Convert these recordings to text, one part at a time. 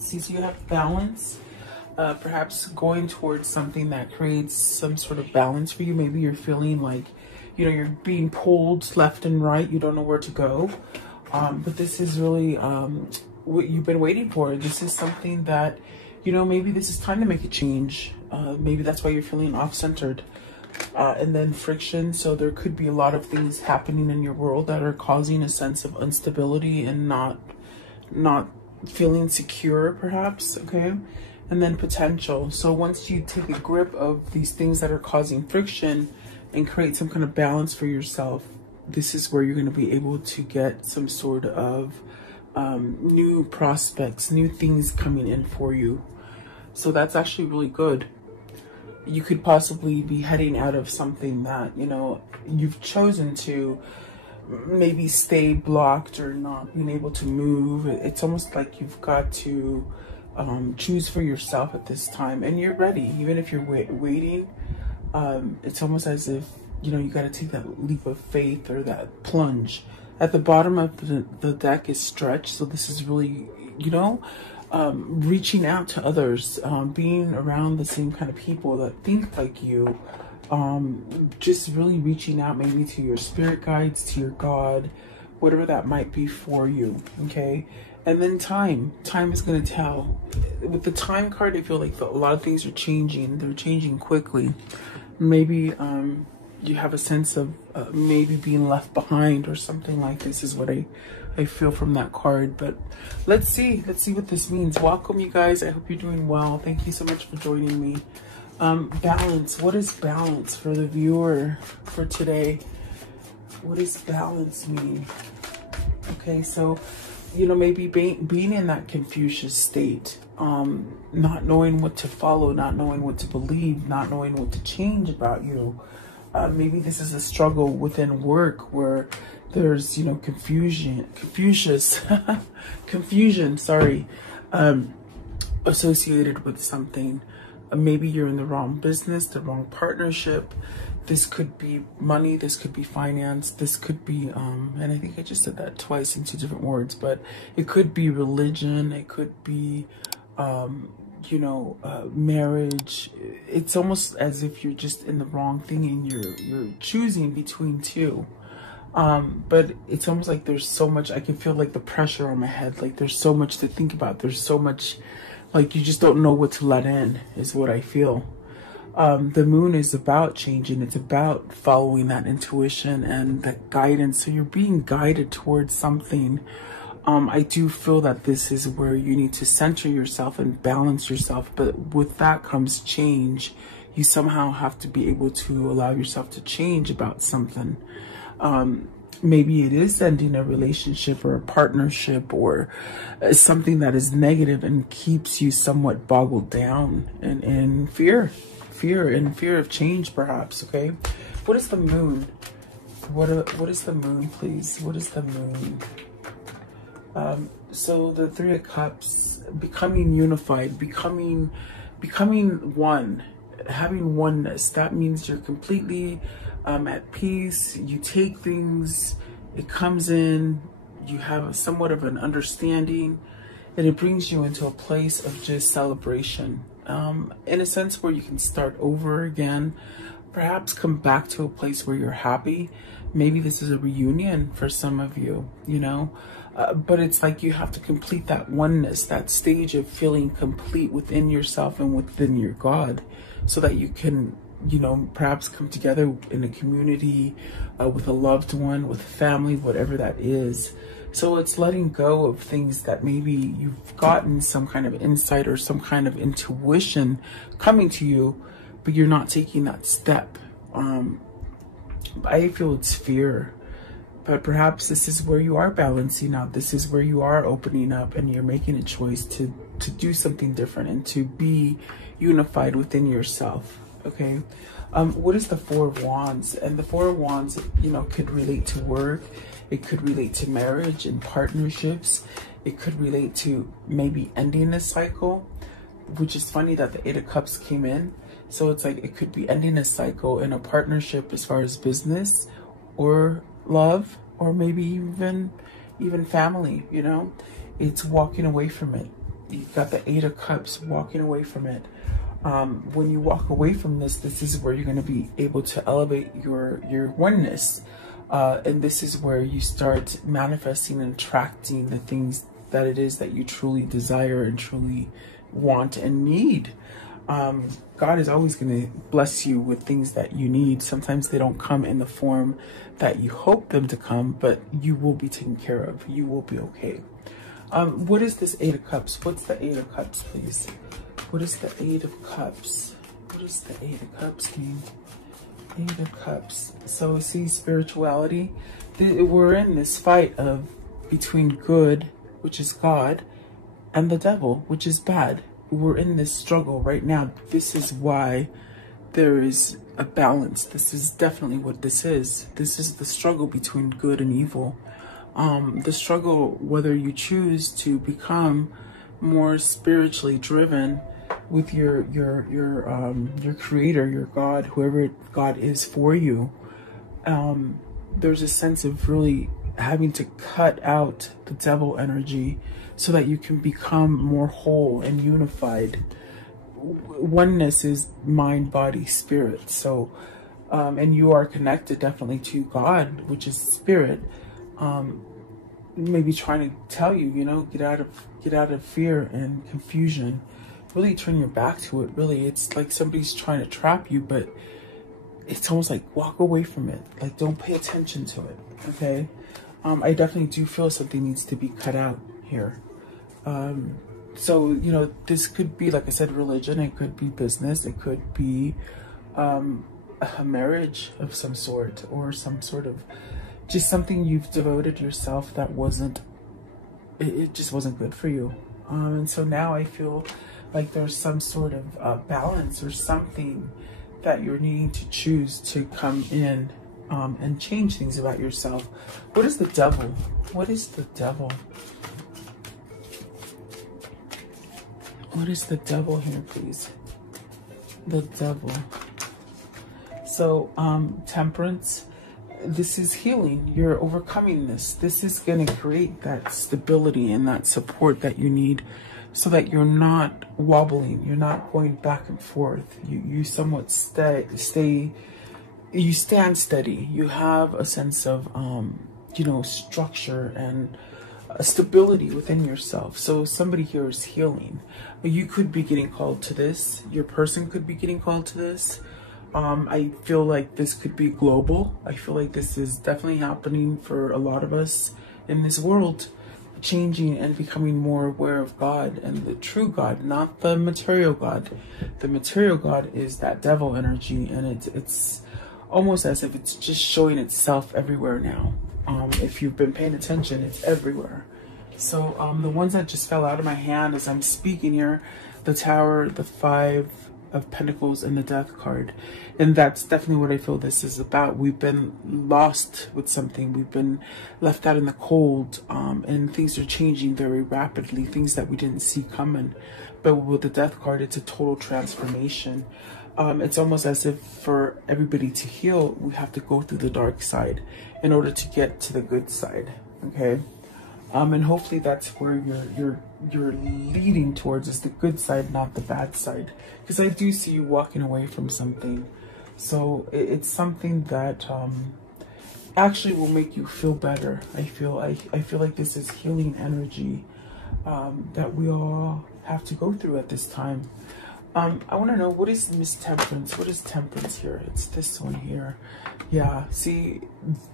See, so you have balance, perhaps going towards something that creates some sort of balance for you. Maybe you're feeling like, you know, you're being pulled left and right. You don't know where to go. But this is really what you've been waiting for. This is something that, you know, maybe this is time to make a change. Maybe that's why you're feeling off-centered. And then friction. So there could be a lot of things happening in your world that are causing a sense of instability and not feeling secure, perhaps. Okay. And then potential. So once you take a grip of these things that are causing friction and create some kind of balance for yourself, this is where you're going to be able to get some sort of new prospects, new things coming in for you. So that's actually really good. You could possibly be heading out of something that, you know, you've chosen to maybe stay blocked or not being able to move. It's almost like you've got to choose for yourself at this time, and you're ready. Even if you're waiting, it's almost as if, you know, you got to take that leap of faith or that plunge. At the bottom of the deck is stretch. So this is really, you know, reaching out to others, being around the same kind of people that think like you, just really reaching out maybe to your spirit guides, to your God, whatever that might be for you. Okay. And then time is going to tell. With the time card, I feel like a lot of things are changing. They're changing quickly. Maybe you have a sense of maybe being left behind or something like this is what I feel from that card. But let's see what this means. Welcome, you guys. I hope you're doing well. Thank you so much for joining me. Balance. What is balance for the viewer for today? What does balance mean? Okay, so, you know, maybe being in that Confucius state, not knowing what to follow, not knowing what to believe, not knowing what to change about you. Maybe this is a struggle within work where there's, you know, confusion, sorry, associated with something. Maybe you're in the wrong business, the wrong partnership. This could be money, this could be finance, this could be, and I think I just said that twice in two different words, but it could be religion, it could be, you know, marriage. It's almost as if you're just in the wrong thing and you're choosing between two. But it's almost like there's so much, I can feel like the pressure on my head. Like there's so much to think about. There's so much, like you just don't know what to let in is what I feel. The moon is about changing. It's about following that intuition and that guidance. So you're being guided towards something. I do feel that this is where you need to center yourself and balance yourself. But with that comes change. You somehow have to be able to allow yourself to change about something. Maybe it is ending a relationship or a partnership or something that is negative and keeps you somewhat boggled down in fear of change, perhaps. Okay. What is the moon? What is the moon, please? What is the moon? So the Three of Cups, becoming unified, becoming one, having oneness. That means you're completely at peace. You take things, it comes in, you have somewhat of an understanding, and it brings you into a place of just celebration. In a sense where you can start over again, perhaps come back to a place where you're happy. Maybe this is a reunion for some of you, you know, but it's like you have to complete that oneness, that stage of feeling complete within yourself and within your God, so that you can, you know, perhaps come together in a community, with a loved one, with family, whatever that is. So it's letting go of things that maybe you've gotten some kind of insight or some kind of intuition coming to you, but you're not taking that step. I feel it's fear, but perhaps this is where you are balancing out. This is where you are opening up and you're making a choice to do something different and to be unified within yourself. Okay. What is the Four of Wands? And the Four of Wands, you know, could relate to work. It could relate to marriage and partnerships. It could relate to maybe ending a cycle, which is funny that the Eight of Cups came in. So it's like it could be ending a cycle in a partnership as far as business or love, or maybe even family, you know. It's walking away from it. you've got the Eight of Cups, walking away from it. When you walk away from this is where you're going to be able to elevate your oneness. And this is where you start manifesting and attracting the things that it is that you truly desire and truly want and need. God is always going to bless you with things that you need. Sometimes they don't come in the form that you hope them to come, but you will be taken care of. You will be okay. What is this Eight of Cups? What's the Eight of Cups, please? What is the Eight of Cups? What does the Eight of Cups mean? Eight of Cups. So see, spirituality. We're in this fight of between good, which is God, and the devil, which is bad. We're in this struggle right now. This is why there is a balance. This is definitely what this is. This is the struggle between good and evil. The struggle, whether you choose to become more spiritually driven with your creator, your God, whoever God is for you. There's a sense of really having to cut out the devil energy so that you can become more whole and unified. Oneness is mind, body, spirit. So, and you are connected definitely to God, which is spirit. Maybe trying to tell you, you know, get out of fear and confusion. Really turn your back to it. Really, it's like somebody's trying to trap you, but it's almost like walk away from it. Like, don't pay attention to it. Okay. I definitely do feel something needs to be cut out here. So, you know, this could be, like I said, religion. It could be business. It could be a marriage of some sort, or some sort of just something you've devoted yourself that wasn't, it just wasn't good for you. And so now I feel like there's some sort of balance or something that you're needing to choose to come in and change things about yourself. What is the devil? What is the devil? What is the devil here, please? The devil. So, temperance. This is healing. You're overcoming this. This is going to create that stability and that support that you need so that you're not wobbling. You're not going back and forth. You somewhat you stand steady. You have a sense of, you know, structure and a stability within yourself. So somebody here is healing. You could be getting called to this. Your person could be getting called to this. I feel like this could be global. I feel like this is definitely happening for a lot of us in this world, changing and becoming more aware of God and the true God, not the material God. The material God is that devil energy, and it's almost as if it's just showing itself everywhere now. If you've been paying attention, it's everywhere. So the ones that just fell out of my hand as I'm speaking here, the Tower, the Five of Pentacles, and the Death card. And that's definitely what I feel this is about. We've been lost with something. We've been left out in the cold, and things are changing very rapidly, things that we didn't see coming. But with the Death card, it's a total transformation. It's almost as if for everybody to heal, we have to go through the dark side in order to get to the good side. Okay. And hopefully that's where you're leading towards, is the good side, not the bad side. Because I do see you walking away from something. So it's something that actually will make you feel better. I feel like this is healing energy that we all have to go through at this time. I want to know, what is mistemperance? What is temperance here? It's this one here. Yeah, see,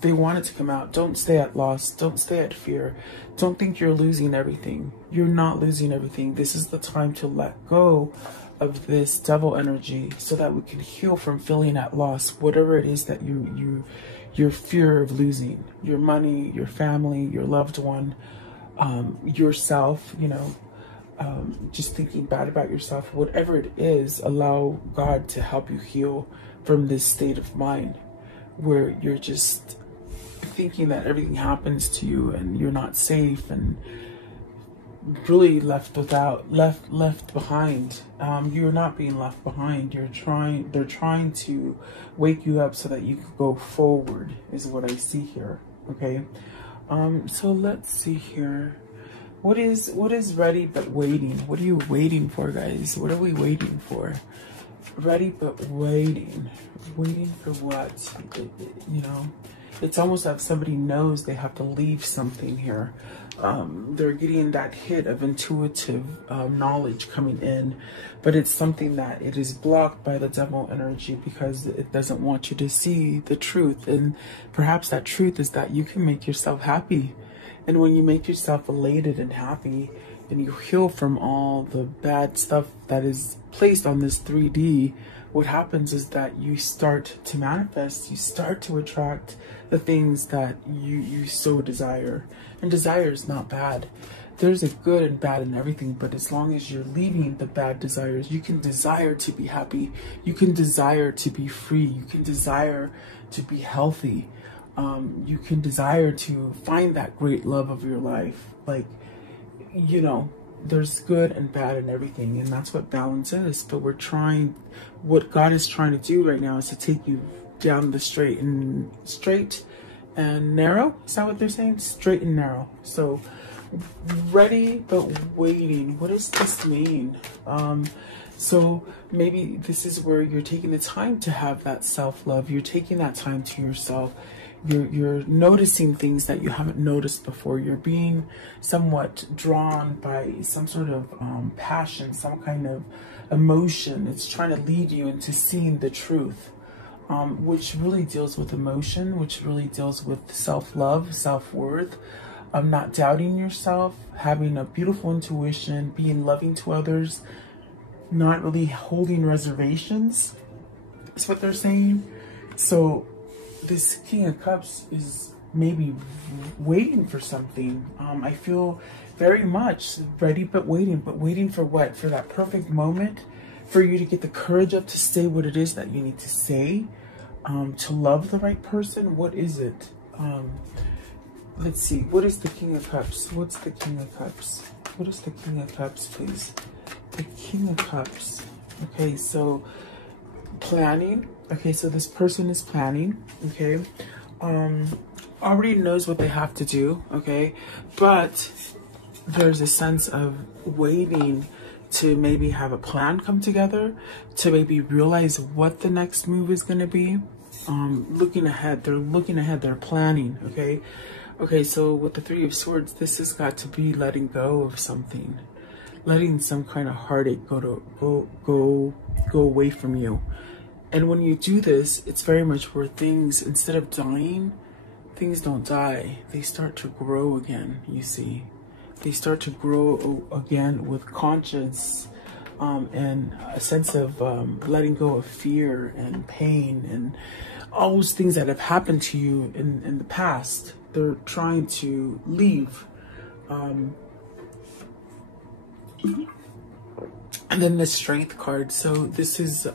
they want it to come out. Don't stay at loss. Don't stay at fear. Don't think you're losing everything. You're not losing everything. This is the time to let go of this devil energy so that we can heal from feeling at loss, whatever it is that your fear of losing. Your money, your family, your loved one, yourself, you know. Just thinking bad about yourself, whatever it is, allow God to help you heal from this state of mind where you're just thinking that everything happens to you and you're not safe and really left behind. You're not being left behind. They're trying to wake you up so that you can go forward, is what I see here. Okay. So let's see here. What is ready but waiting? What are you waiting for, guys? What are we waiting for? Ready but waiting. Waiting for what? You know, it's almost like somebody knows they have to leave something here. They're getting that hit of intuitive knowledge coming in, but it's something that it is blocked by the devil energy because it doesn't want you to see the truth. And perhaps that truth is that you can make yourself happy. And when you make yourself elated and happy and you heal from all the bad stuff that is placed on this 3D, what happens is that you start to manifest, you start to attract the things that you so desire. And desire is not bad. There's a good and bad in everything, but as long as you're leaving the bad desires, you can desire to be happy. You can desire to be free. You can desire to be healthy. You can desire to find that great love of your life. Like, you know, there's good and bad in everything, and that's what balance is. But what God is trying to do right now is to take you down the straight and narrow. Is that what they're saying? Straight and narrow. So ready but waiting. What does this mean? So maybe this is where you're taking the time to have that self-love. You're taking that time to yourself. You're noticing things that you haven't noticed before. You're being somewhat drawn by some sort of passion, some kind of emotion. It's trying to lead you into seeing the truth, which really deals with emotion, which really deals with self-love, self-worth, not doubting yourself, having a beautiful intuition, being loving to others, not really holding reservations. That's what they're saying. So this King of Cups is maybe waiting for something. I feel very much ready but waiting for what? For that perfect moment, for you to get the courage up to say what it is that you need to say, to love the right person. What is it? Let's see. What is the King of Cups? What's the King of Cups? What is the King of Cups, please? The King of Cups. Okay, so planning. Okay, so this person is planning. Okay, already knows what they have to do. Okay, but there's a sense of waiting to maybe have a plan come together, to maybe realize what the next move is going to be. Looking ahead, they're planning. Okay, so with the Three of Swords, this has got to be letting go of something, letting some kind of heartache go away from you. And when you do this, it's very much where things, instead of dying, things don't die. They start to grow again, you see. They start to grow again with conscience and a sense of letting go of fear and pain and all those things that have happened to you in the past. They're trying to leave. And then the Strength card. So this is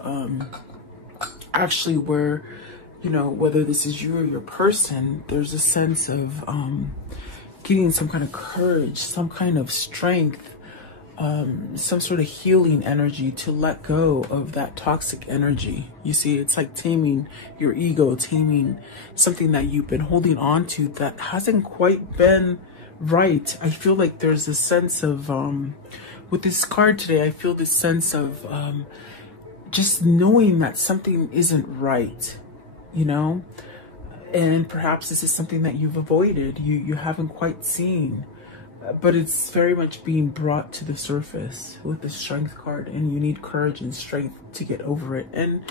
actually where, you know, whether this is you or your person, there's a sense of getting some kind of courage, some kind of strength, some sort of healing energy to let go of that toxic energy. You see, it's like taming your ego, taming something that you've been holding on to that hasn't quite been right. I feel like there's a sense of, with this card today, I feel this sense of just knowing that something isn't right, you know? And perhaps this is something that you've avoided, you haven't quite seen, but it's very much being brought to the surface with the Strength card, and you need courage and strength to get over it. And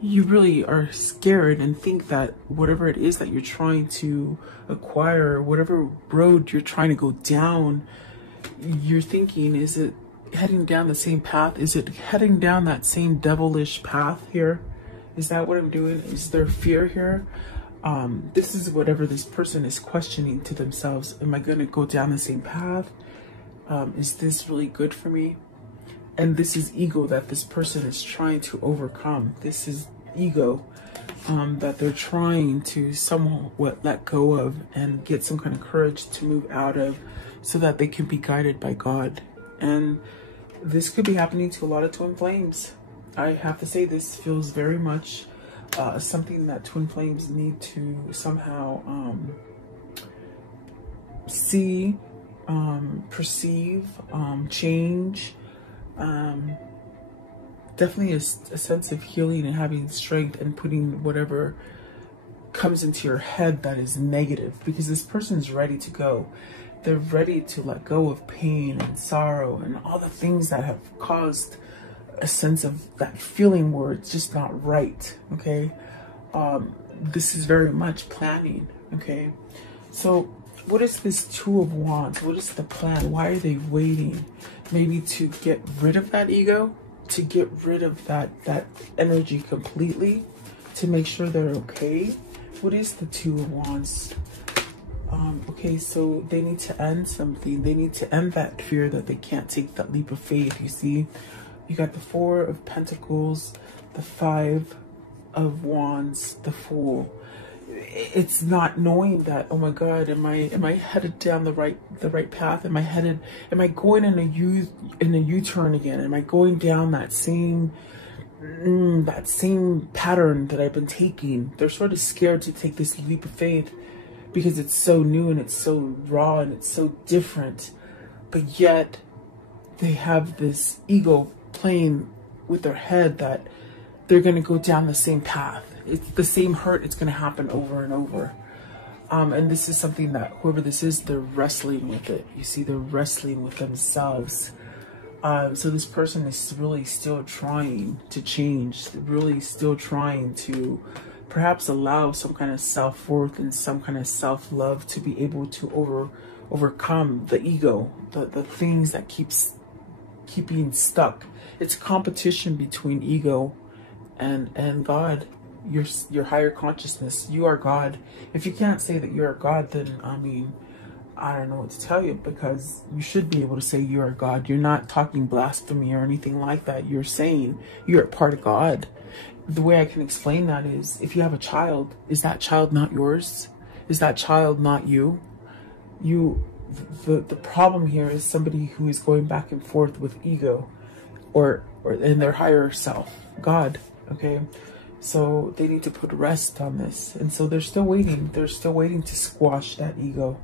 you really are scared and think that whatever it is that you're trying to acquire, whatever road you're trying to go down, you're thinking, is it heading down the same path? Is it heading down that same devilish path here? Is that what I'm doing? Is there fear here? This is whatever this person is questioning to themselves. Am I going to go down the same path? Is this really good for me? And this is ego that this person is trying to overcome. This is ego that they're trying to somewhat let go of and get some kind of courage to move out of, so that they can be guided by God. And this could be happening to a lot of twin flames. I have to say, this feels very much something that twin flames need to somehow see, perceive, change, definitely a sense of healing and having strength and putting whatever comes into your head that is negative, because this person's ready to go. They're ready to let go of pain and sorrow and all the things that have caused a sense of that feeling where it's just not right. Okay. This is very much planning. Okay. So what is this Two of Wands? What is the plan? Why are they waiting? Maybe to get rid of that ego, to get rid of that energy completely, to make sure they're okay. What is the Two of Wands? Okay, so they need to end something. They need to end that fear that they can't take that leap of faith. You see, you got the Four of Pentacles, the Five of Wands, the Fool. It's not knowing that, oh my God, am I headed down the right path? Am I going in a U-turn again? Am I going down that same pattern that I've been taking? They're sort of scared to take this leap of faith because it's so new and it's so raw and it's so different. But yet they have this ego playing with their head that they're going to go down the same path. It's the same hurt. It's going to happen over and over. And this is something that whoever this is, they're wrestling with it. You see, they're wrestling with themselves. So this person is really still trying to change, really still trying to perhaps allow some kind of self-worth and some kind of self-love to be able to overcome the ego, the things that keep being stuck. It's a competition between ego and God, your higher consciousness. You are God. If you can't say that you're a God, then I mean, I don't know what to tell you, because you should be able to say you are God. You're not talking blasphemy or anything like that. You're saying you're a part of God. The way I can explain that is, if you have a child, is that child not yours? Is that child not you? The problem here is somebody who is going back and forth with ego or in their higher self, God. Okay. So they need to put rest on this. And so they're still waiting. They're still waiting to squash that ego.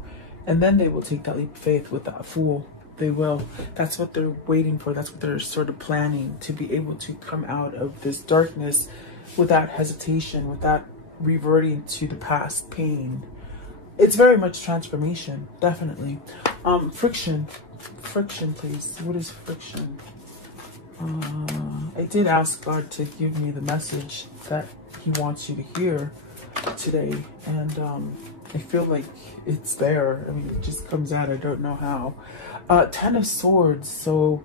And then they will take that leap of faith with that Fool. They will. That's what they're waiting for. That's what they're sort of planning, to be able to come out of this darkness without hesitation, without reverting to the past pain. It's very much transformation, definitely. Friction. Friction, please. What is friction? I did ask God to give me the message that He wants you to hear today, and I feel like it's there. I mean, it just comes out. I don't know how. Ten of Swords. So,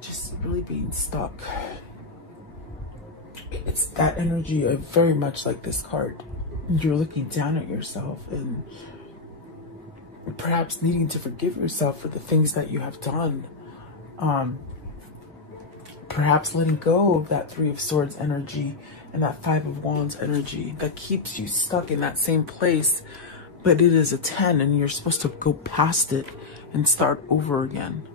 just really being stuck. It's that energy of very much like this card. You're looking down at yourself and perhaps needing to forgive yourself for the things that you have done. Perhaps letting go of that Three of Swords energy and that Five of Wands energy that keeps you stuck in that same place. But it is a 10 and you're supposed to go past it and start over again.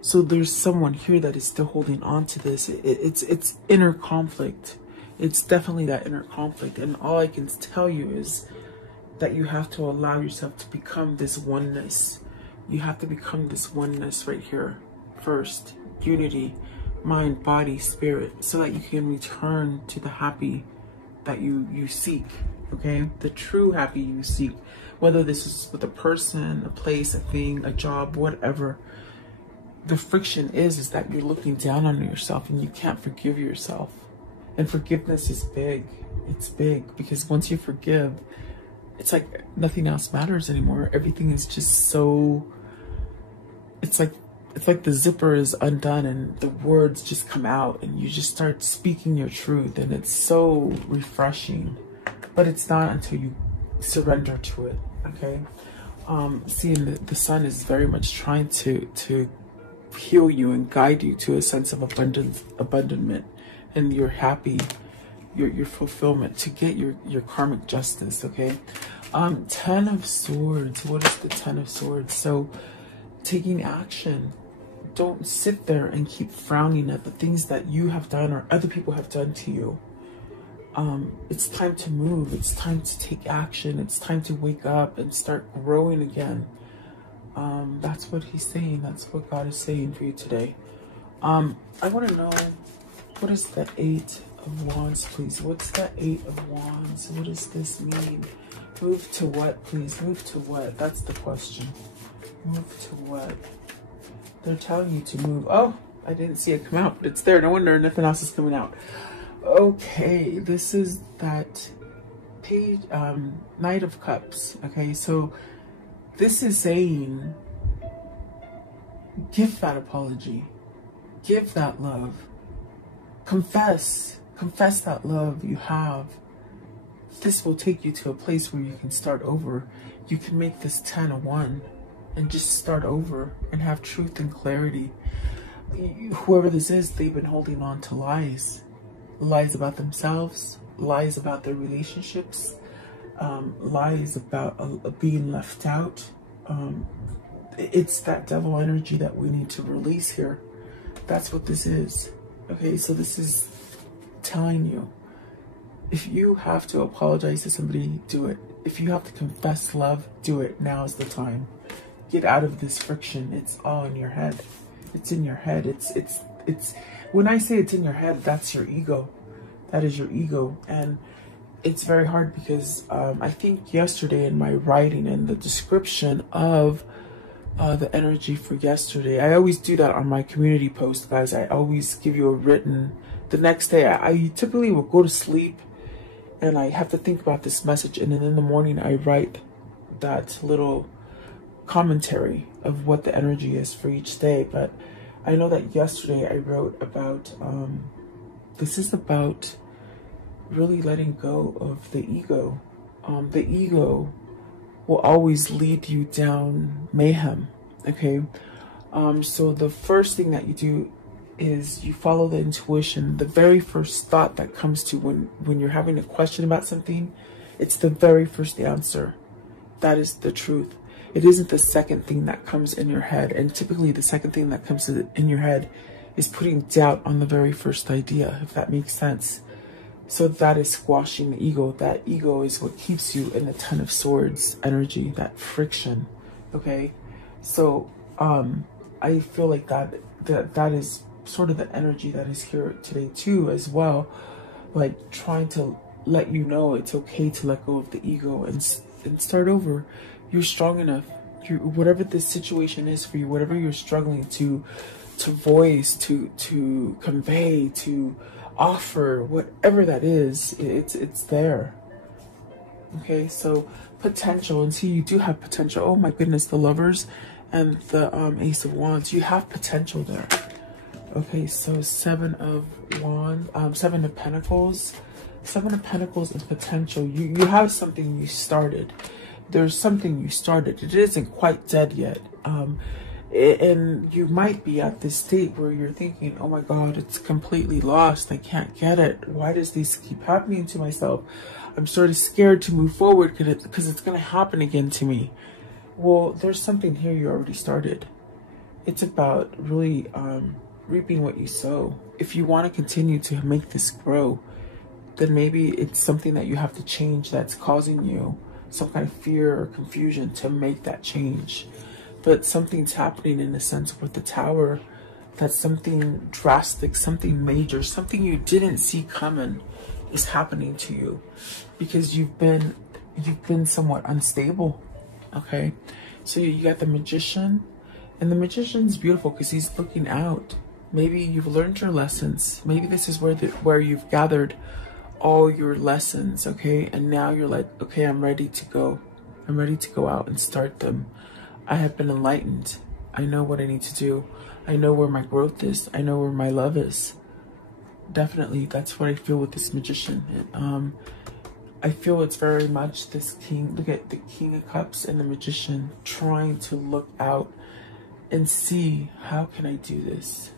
So there's someone here that is still holding on to this. It's inner conflict. It's definitely that inner conflict. And all I can tell you is that you have to allow yourself to become this oneness. You have to become this oneness right here first. Unity, mind, body, spirit, so that you can return to the happy that you seek. Okay, the true happy you seek, whether this is with a person, a place, a thing, a job, whatever. The friction is that you're looking down on yourself and you can't forgive yourself. And forgiveness is big. It's big, because once you forgive, it's like nothing else matters anymore. Everything is just so, it's like the zipper is undone and the words just come out and you just start speaking your truth, and it's so refreshing. But it's not until you surrender to it. Okay. Seeing the sun is very much trying to heal you and guide you to a sense of abandonment and your happy, your fulfillment, to get your karmic justice. Okay. 10 of Swords. What is the 10 of Swords? So taking action. Don't sit there and keep frowning at the things that you have done or other people have done to you. It's time to move. It's time to take action. It's time to wake up and start growing again. That's what he's saying. That's what God is saying for you today. I want to know, what is the Eight of Wands, please? What's the Eight of Wands? What does this mean? Move to what, please? Move to what? That's the question. Move to what? They're telling you to move. Oh, I didn't see it come out, but it's there. No wonder nothing else is coming out. Okay, this is that page, Knight of Cups. Okay, so this is saying, give that apology. Give that love. Confess that love you have. This will take you to a place where you can start over. You can make this 10 a 1 and just start over and have truth and clarity. Whoever this is, they've been holding on to lies. Lies about themselves, lies about their relationships, lies about being left out. It's that devil energy that we need to release here. That's what this is. Okay, so this is telling you, if you have to apologize to somebody, do it. If you have to confess love, do it. Now's the time. Get out of this friction. It's all in your head. It's in your head. It's when I say it's in your head, that's your ego. That is your ego. And it's very hard because I think yesterday in my writing and the description of the energy for yesterday, I always do that on my community post, guys. I always give you a written. The next day, I typically will go to sleep and I have to think about this message, and then in the morning I write that little commentary of what the energy is for each day. But I know that yesterday I wrote about this is about really letting go of the ego. The ego will always lead you down mayhem. Okay, so the first thing that you do is you follow the intuition. The very first thought that comes to when you're having a question about something, it's the very first answer. That is the truth. It isn't the second thing that comes in your head. And typically the second thing that comes in your head is putting doubt on the very first idea, if that makes sense. So that is squashing the ego. That ego is what keeps you in the Ten of Swords energy, that friction. Okay, so I feel like that is sort of the energy that is here today too, as well. Like trying to let you know it's okay to let go of the ego and start over. You're strong enough. Whatever this situation is for you, whatever you're struggling to voice, to convey, to offer, whatever that is, it's there. Okay, so potential, and see, you do have potential. Oh my goodness, the Lovers and the Ace of Wands, you have potential there. Okay, so Seven of Wands, Seven of Pentacles. Seven of Pentacles and potential. You have something you started. There's something you started. It isn't quite dead yet. And you might be at this state where you're thinking, oh my God, it's completely lost. I can't get it. Why does this keep happening to myself? I'm sort of scared to move forward because it's going to happen again to me. Well, there's something here you already started. It's about really reaping what you sow. If you want to continue to make this grow, then maybe it's something that you have to change that's causing you some kind of fear or confusion to make that change. But something's happening in the sense with the Tower, that something drastic, something major, something you didn't see coming is happening to you because you've been somewhat unstable. Okay, so you got the Magician, and the Magician's beautiful because he's looking out. Maybe you've learned your lessons. Maybe this is where you've gathered all your lessons, okay? And now you're like, okay, I'm ready to go. I'm ready to go out and start them. I have been enlightened. I know what I need to do. I know where my growth is. I know where my love is. Definitely, that's what I feel with this Magician. I feel it's very much this King. Look at the King of Cups and the Magician trying to look out and see, how can I do this?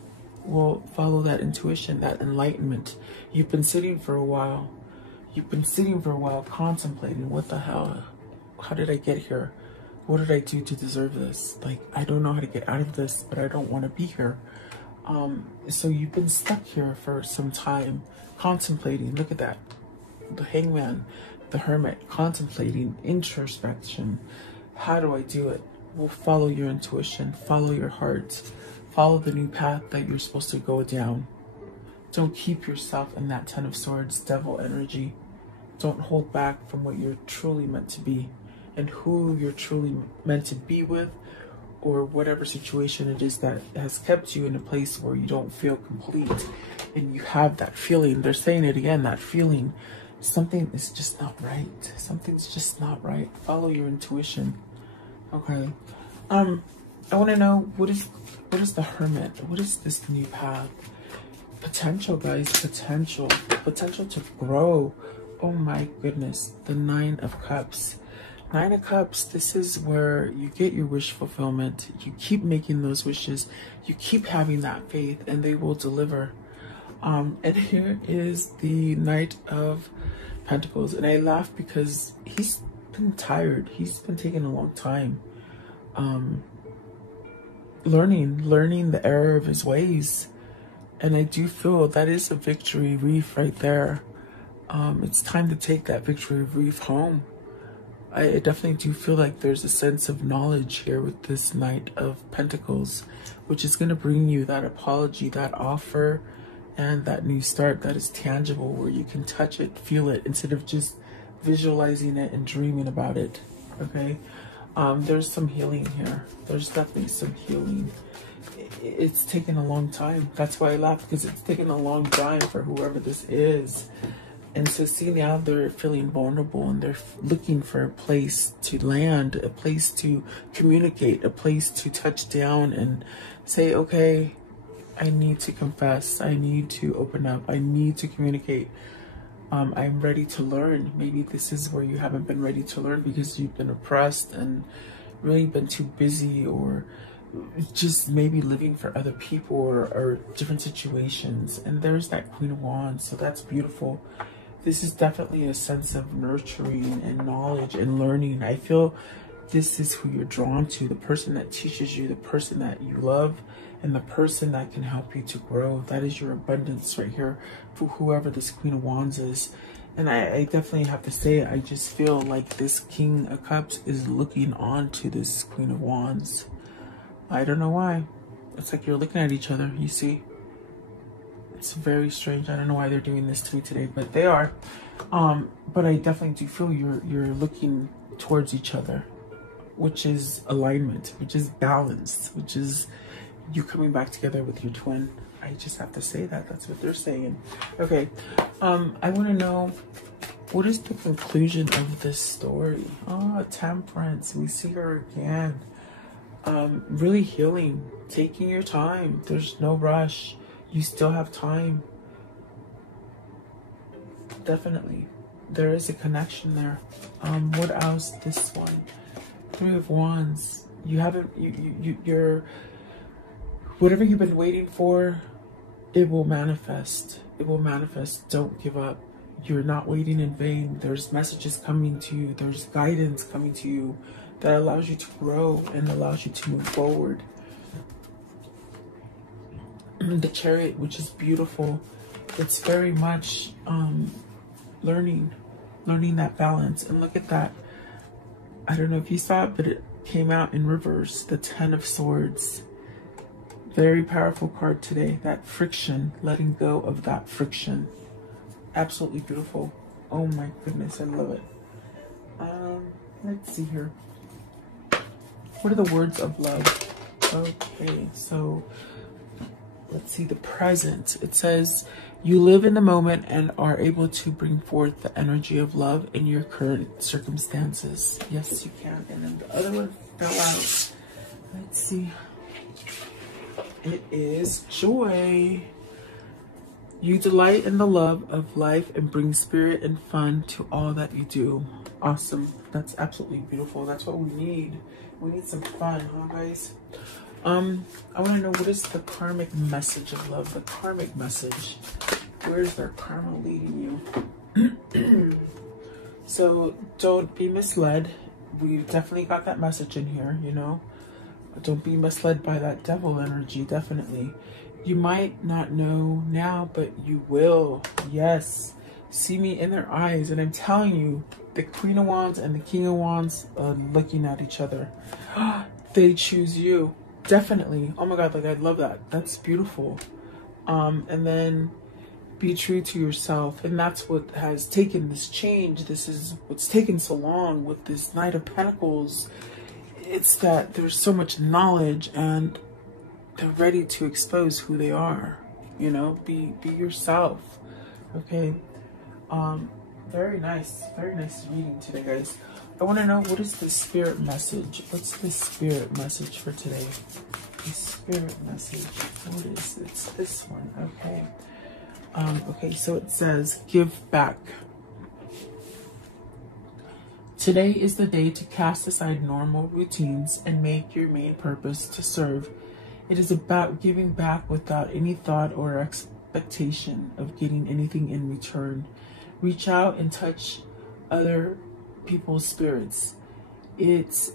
Well, follow that intuition, that enlightenment. You've been sitting for a while. You've been sitting for a while contemplating, what the hell? How did I get here? What did I do to deserve this? Like, I don't know how to get out of this, but I don't want to be here. So you've been stuck here for some time, contemplating. Look at that. The Hangman, the Hermit, contemplating, introspection. How do I do it? Well, follow your intuition, follow your heart, follow the new path that you're supposed to go down. Don't keep yourself in that Ten of Swords devil energy. Don't hold back from what you're truly meant to be and who you're truly meant to be with, or whatever situation it is that has kept you in a place where you don't feel complete and you have that feeling. They're saying it again, that feeling. Something is just not right. Something's just not right. Follow your intuition. Okay. I want to know, what is the Hermit? What is this new path? Potential, guys. Potential to grow. Oh my goodness. The Nine of Cups. Nine of Cups, this is where you get your wish fulfillment. You keep making those wishes. You keep having that faith, and they will deliver. And here is the Knight of Pentacles. And I laugh because he's been tired. He's been taking a long time. Learning the error of his ways. And I do feel that is a victory wreath right there. It's time to take that victory wreath home. I definitely do feel like there's a sense of knowledge here with this Knight of Pentacles, which is going to bring you that apology, that offer, and that new start that is tangible, where you can touch it, feel it, instead of just visualizing it and dreaming about it. Okay. There's some healing here. There's definitely some healing. It's taken a long time. That's why I laugh, because it's taken a long time for whoever this is. And so see, now they're feeling vulnerable and they're looking for a place to land, a place to communicate, a place to touch down and say, okay, I need to confess. I need to open up. I need to communicate. I'm ready to learn. Maybe this is where you haven't been ready to learn because you've been oppressed and really been too busy, or just maybe living for other people, or different situations. And there's that Queen of Wands. So that's beautiful. This is definitely a sense of nurturing and knowledge and learning. I feel this is who you're drawn to, the person that teaches you, the person that you love, and the person that can help you to grow. That is your abundance right here for whoever this Queen of Wands is. And I definitely have to say, I just feel like this King of Cups is looking on to this Queen of Wands. I don't know why. It's like you're looking at each other, you see? It's very strange. I don't know why they're doing this to me today, but they are. But I definitely do feel you're looking towards each other, which is alignment, which is balance, which is you coming back together with your twin. I just have to say that. That's what they're saying. Okay. I want to know, what is the conclusion of this story? Oh, Temperance. We see her again. Really healing. Taking your time. There's no rush. You still have time. Definitely. There is a connection there. What else? This one. Three of Wands. You haven't, you're, whatever you've been waiting for, it will manifest. It will manifest. Don't give up. You're not waiting in vain. There's messages coming to you. There's guidance coming to you that allows you to grow and allows you to move forward. The Chariot, which is beautiful. It's very much learning that balance. And look at that. I don't know if you saw it, but it came out in reverse. The Ten of Swords. Very powerful card today. That friction, letting go of that friction. Absolutely beautiful. Oh my goodness, I love it. Let's see here. What are the words of love? Okay, so let's see the present. It says, you live in the moment and are able to bring forth the energy of love in your current circumstances. Yes, you can. And then the other one fell out. Let's see. It is joy. You delight in the love of life and bring spirit and fun to all that you do. Awesome. That's absolutely beautiful. That's what we need. We need some fun, huh, guys? I want to know, what is the karmic message of love? The karmic message. Where is their karma leading you? So don't be misled. We definitely got that message in here, you know. Don't be misled by that devil energy, definitely. You might not know now, but you will. Yes. See me in their eyes. And I'm telling you, the Queen of Wands and the King of Wands are looking at each other. they choose you. Definitely. Oh my God, like I love that. That's beautiful. And then be true to yourself. And that's what has taken this change. This is what's taken so long with this Knight of Pentacles. It's that there's so much knowledge and they're ready to expose who they are. You know, be yourself. Okay. Very nice reading today, guys. I want to know, what is the spirit message? What's the spirit message for today? The spirit message. What is it? It's this one. Okay. Okay, so it says, give back. Today is the day to cast aside normal routines and make your main purpose to serve. It is about giving back without any thought or expectation of getting anything in return. Reach out and touch other people's spirits. It's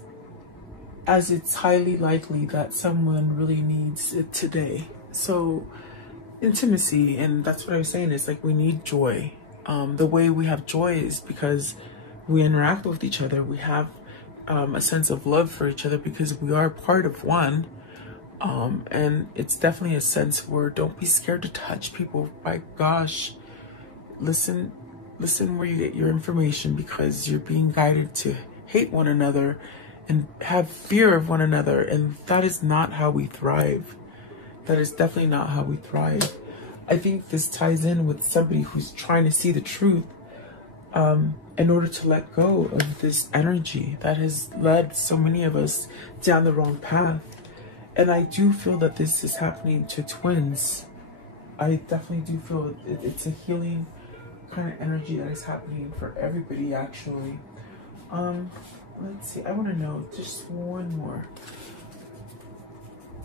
highly likely that someone really needs it today. So intimacy, and that's what I was saying, is like we need joy. The way we have joy is because we interact with each other. We have a sense of love for each other because we are part of one. And it's definitely a sense where don't be scared to touch people. My gosh, listen where you get your information, because you're being guided to hate one another and have fear of one another, and that is not how we thrive. That is definitely not how we thrive. I think this ties in with somebody who's trying to see the truth in order to let go of this energy that has led so many of us down the wrong path. And I do feel that this is happening to twins. I definitely do feel it's a healing kind of energy that is happening for everybody, actually. Let's see, I want to know just one more.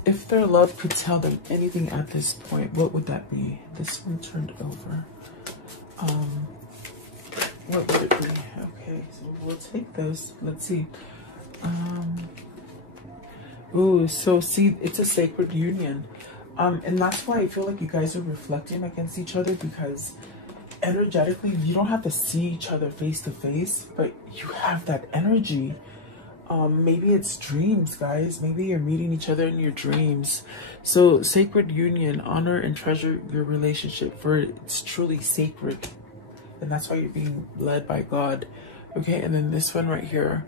If their love could tell them anything at this point, what would that be? This one turned over. What would it be? Okay, so we'll take those. Let's see. Ooh, so see, it's a sacred union. And that's why I feel like you guys are reflecting against each other, because energetically, you don't have to see each other face to face, but you have that energy. Maybe it's dreams, guys. Maybe you're meeting each other in your dreams. So sacred union, honor and treasure your relationship, for it's truly sacred. And that's why you're being led by God. Okay, and then this one right here.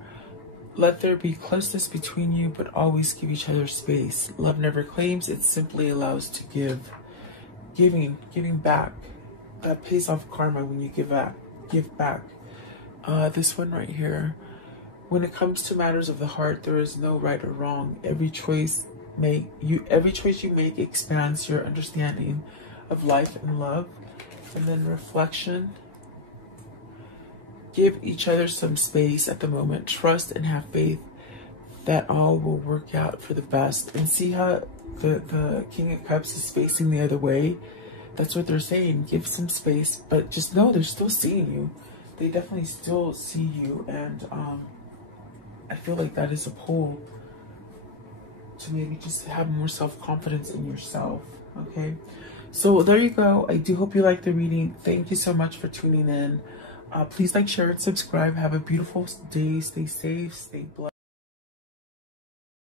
Let there be closeness between you, but always give each other space. Love never claims, it simply allows to give. Giving back. That pays off karma when you give back. This one right here. When it comes to matters of the heart, there is no right or wrong. Every choice you make expands your understanding of life and love. And then reflection. Give each other some space at the moment. Trust and have faith that all will work out for the best. And see how the King of Cups is facing the other way? That's what they're saying. Give some space, but just know they're still seeing you. They definitely still see you, and I feel like that is a pull to maybe just have more self-confidence in yourself. Okay, so there you go. I do hope you liked the reading. Thank you so much for tuning in. Please like, share, and subscribe. Have a beautiful day. Stay safe. Stay blessed.